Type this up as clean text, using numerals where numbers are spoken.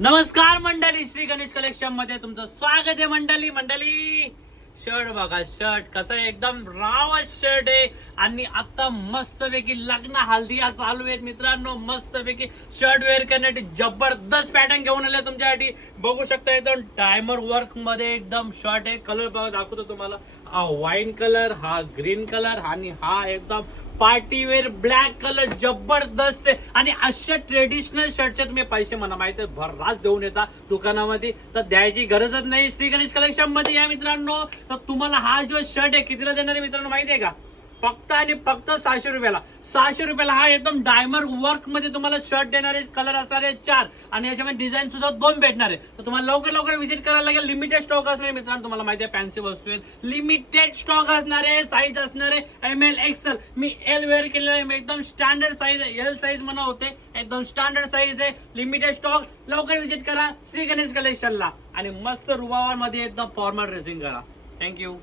नमस्कार मंडळी, श्री गणेश कलेक्शन मध्ये तुमचं स्वागत आहे. मंडळी शर्ट बघा, शर्ट कसं आहे, एकदम रावच शर्ट आहे. आणि आता मस्तपैकी लग्न हल्दिया चालू आहेत मित्रांनो. मस्तपैकी शर्ट वेअर करण्यासाठी जबरदस्त पॅटर्न घेऊन आले तुमच्यासाठी. बघू शकता एकदम डायमंड वर्क मध्ये एकदम शर्ट आहे. कलर बघा, दाखवतो तुम्हाला. हा वाईन कलर, हा ग्रीन कलर आणि हा एकदम पार्टीवेअर ब्लॅक कलर जबरदस्त आहे. आणि अशा ट्रेडिशनल शर्टचे तुम्ही पैसे मला माहिती आहे भररास देऊन येता दुकानामध्ये, तर द्यायची गरजच नाही. श्री गणेश कलेक्शन मध्ये या मित्रांनो. तर तुम्हाला हा जो शर्ट आहे कितीला देणार आहे मित्रांनो माहिती आहे का? फक्त आणि फक्त 600 रुपयाला. 600 रुपयाला हा एकदम डायमंड वर्क मध्ये तुम्हाला शर्ट देणार आहे. कलर असणार आहे 4 आणि याच्यामध्ये डिझाईन सुद्धा 2 भेटणार आहे. तर तुम्हाला लवकर व्हिजिट करायला लागेल. लिमिटेड स्टॉक असणार आहे मित्रांनो. तुम्हाला माहिती आहे फॅन्सी वस्तू आहेत, लिमिटेड स्टॉक असणार आहे. साईज असणार आहे ML XL. मी एल वेअर केलेलं आहे, एकदम स्टँडर्ड साईज आहे. एल साईज म्हणा होते, एकदम स्टँडर्ड साईज आहे. Limited stock. लवकर व्हिजिट करा श्री गणेश कलेक्शनला आणि मस्त रुबावामध्ये एकदम फॉर्मल ड्रेसिंग करा. थँक्यू.